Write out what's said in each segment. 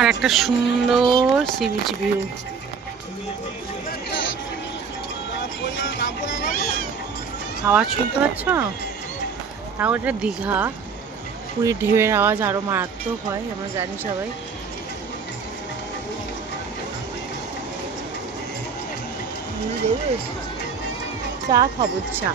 আর একটা সুন্দর sea beach view. আওয়াজ শুনতে পাচ্ছ? তাও এটা দীঘা, পুরীর ঢেউয়ের আওয়াজ আরো মারাত্মক হয়, আমরা জানি সবাই। চা খাবো, চা।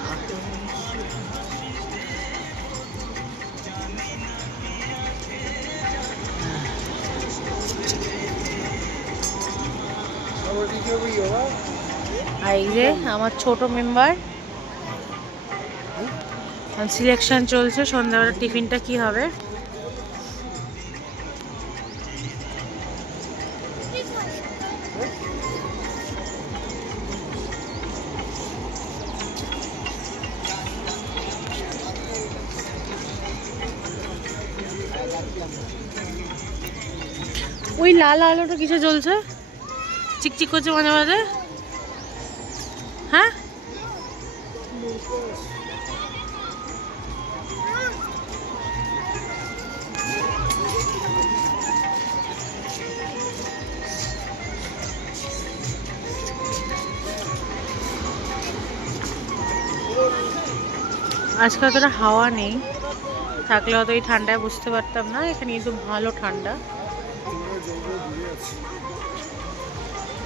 আর এই যে আমার ছোট মেম্বার, সিলেকশন চলছে, সন্ধ্যাবেলা টিফিনটা কি হবে। ওই লাল আলোটা কিসে জ্বলছে, চিকচিক করছে মাঝে মাঝে? হ্যাঁ, আজকে অতটা হাওয়া নেই, থাকলে হয়তো এই ঠান্ডায় বুঝতে পারতাম না। এখানে কিন্তু ভালো ঠান্ডা।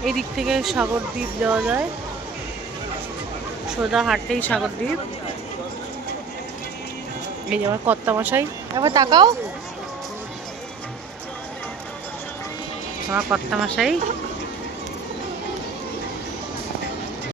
এই দিক থেকে সাগরদ্বীপ যাওয়া যায়, সোজা হাঁটতেই সাগরদ্বীপ। এই যে আমার কর্তামশাই, একবার তাকাও, আমার কর্তামশাই।